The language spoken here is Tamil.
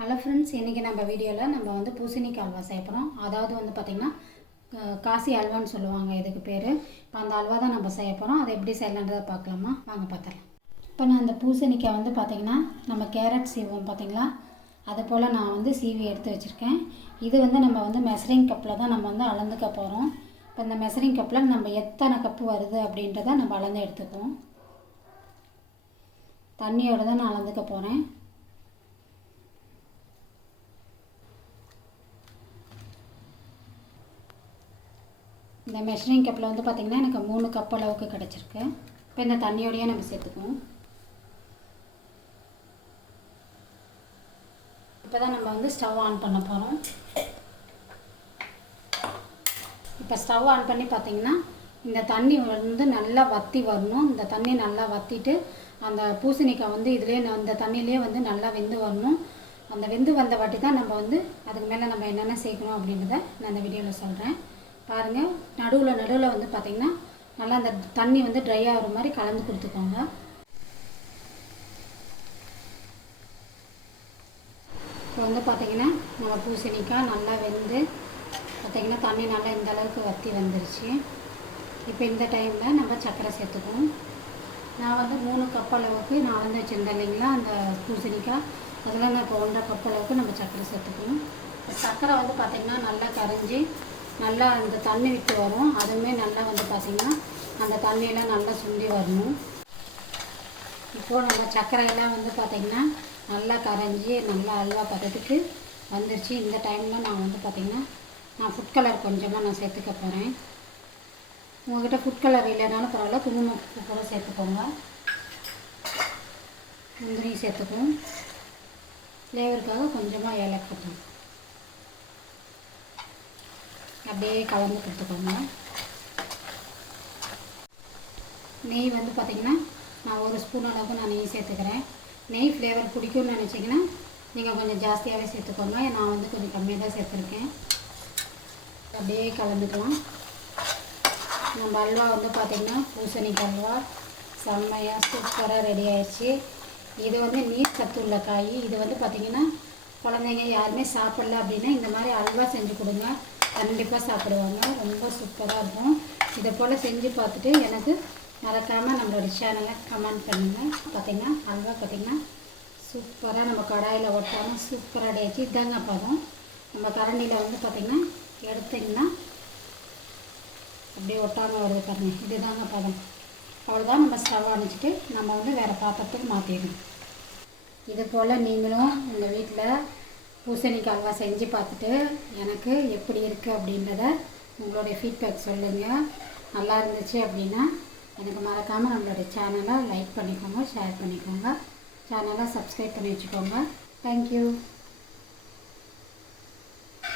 ஹலோ ஃப்ரெண்ட்ஸ், இன்றைக்கி நம்ம வீடியோவில் நம்ம வந்து பூசணிக்காய் அல்வா செய்ய போகிறோம். அதாவது வந்து பார்த்திங்கன்னா காசி அல்வான்னு சொல்லுவாங்க இதுக்கு பேர். இப்போ அந்த அல்வா தான் நம்ம செய்ய போகிறோம். அதை எப்படி செய்யலான்றதை பார்க்கலாமா? வாங்க பார்த்துடலாம். இப்போ நான் இந்த பூசணிக்காய் வந்து பார்த்திங்கன்னா நம்ம கேரட் சீவோம் பார்த்திங்களா, அது போல் நான் வந்து சீவி எடுத்து வச்சுருக்கேன். இது வந்து நம்ம வந்து மெஷரிங் கப்பில் தான் நம்ம வந்து அளந்துக்க போகிறோம். இப்போ இந்த மெஷரிங் கப்பில் நம்ம எத்தனை கப்பு வருது அப்படின்றத நம்ம அளந்து எடுத்துக்குவோம். தண்ணியோடு தான் நான் அளந்துக்க போகிறேன். இந்த மெஷரிங் கப்பில் வந்து பார்த்திங்கன்னா எனக்கு 3 கப் அளவுக்கு கிடச்சிருக்கு. இப்போ இந்த தண்ணியோடையே நம்ம சேர்த்துக்குவோம். இப்போ தான் நம்ம வந்து ஸ்டவ் ஆன் பண்ண போகிறோம். இப்போ ஸ்டவ் ஆன் பண்ணி பார்த்திங்கன்னா இந்த தண்ணி வந்து நல்லா வற்றி வரணும். இந்த தண்ணி நல்லா வற்றிட்டு அந்த பூசணிக்காய் வந்து இதுலேயே அந்த தண்ணியிலே வந்து நல்லா வெந்து வரணும். அந்த வெந்து வந்த வாட்டி தான் நம்ம வந்து அதுக்கு மேலே நம்ம என்னென்ன சேர்க்கணும் அப்படின்றத நான் இந்த வீடியோவில் சொல்கிறேன். பாருங்கள், நடுவில் வந்து பார்த்திங்கன்னா நல்லா அந்த தண்ணி வந்து ட்ரை ஆகிற மாதிரி கலந்து கொடுத்துக்கோங்க. இப்போ வந்து பார்த்திங்கன்னா நம்ம பூசணிக்காய் நல்லா வெந்து பார்த்திங்கன்னா தண்ணி நல்லா இந்த அளவுக்கு வற்றி வந்துருச்சு. இப்போ இந்த டைமில் நம்ம சர்க்கரை சேர்த்துக்குவோம். நான் வந்து 3 கப் அளவுக்கு நான் வந்து வச்சுருந்தேன் இல்லைங்களா அந்த பூசணிக்காய், அதில் நான் இப்போ 1.5 கப் அளவுக்கு நம்ம சர்க்கரை சேர்த்துக்கணும். சர்க்கரை வந்து பார்த்திங்கன்னா நல்லா கரைஞ்சி நல்லா அந்த தண்ணி விட்டு வரும். அதுவுமே நல்லா வந்து பார்த்திங்கன்னா அந்த தண்ணியெல்லாம் நல்லா சுண்டி வரணும். இப்போது நம்ம சர்க்கரையெல்லாம் வந்து பார்த்திங்கன்னா நல்லா கரைஞ்சி நல்லா அல்வா பதத்துக்கு வந்துருச்சு. இந்த டைமில் நான் வந்து பார்த்திங்கன்னா நான் ஃபுட் கலர் கொஞ்சமாக நான் சேர்த்துக்க போகிறேன். உங்கள்கிட்ட ஃபுட் கலர் இல்லைனாலும் பரவாயில்ல, குங்குமப்பூ கூட சேர்த்துக்கோங்க. முந்திரி சேர்த்துக்குவோம். ஃப்ளேவருக்காக கொஞ்சமாக ஏலக்காய் அப்படியே கலந்து கொடுத்துக்கோங்க. நெய் வந்து பார்த்திங்கன்னா நான் 1 ஸ்பூன் அளவுக்கு நான் நெய் சேர்த்துக்கிறேன். நெய் ஃப்ளேவர் பிடிக்கும்னு நினச்சிங்கன்னா நீங்கள் கொஞ்சம் ஜாஸ்தியாகவே சேர்த்துக்கோங்க. நான் வந்து கொஞ்சம் கம்மியாக தான் சேர்த்துருக்கேன். அப்படியே கலந்துக்கலாம். நம்ம அல்வா வந்து பார்த்திங்கன்னா பூசணிக்காய் அல்வா செம்மையாக சூப்பராக ரெடி ஆயிடுச்சு. இது வந்து நீர் சத்து உள்ள காய். இது வந்து பார்த்திங்கன்னா குழந்தைங்க யாருமே சாப்பிடல அப்படின்னா இந்த மாதிரி அல்வா செஞ்சு கொடுங்க, கண்டிப்பாக சாப்பிடுவாங்க. ரொம்ப சூப்பராக இருக்கும். இதை போல் செஞ்சு பார்த்துட்டு எனக்கு மறக்காமல் நம்மளோட சேனலை கமெண்ட் பண்ணுங்கள். பார்த்திங்கன்னா அல்வா பார்த்திங்கன்னா சூப்பராக நம்ம கடாயில் ஒட்டாமல் சூப்பராக அடையாச்சு. இதாங்க பதம். நம்ம கரண்டியில் வந்து பார்த்திங்கன்னா எடுத்திங்கன்னா அப்படியே ஒட்டாமல் வருது பாருங்கள். இதுதாங்க பதம். அவ்வளோதான். நம்ம ஸ்டவ் அணைச்சிட்டு நம்ம வந்து வேறு பாத்திரத்துக்கு மாற்றிடணும். இது போல் நீங்களும் உங்கள் வீட்டில் பூசணிக்காய் அல்வா செஞ்சு பார்த்துட்டு எனக்கு எப்படி இருக்குது அப்படின்றத உங்களுடைய ஃபீட்பேக் சொல்லுங்கள். நல்லா இருந்துச்சு அப்படின்னா எனக்கு மறக்காமல் நம்மளுடைய சேனலை லைக் பண்ணிக்கோங்க, ஷேர் பண்ணிக்கோங்க, சேனலை சப்ஸ்கிரைப் பண்ணி வச்சுக்கோங்க. தேங்க்யூ.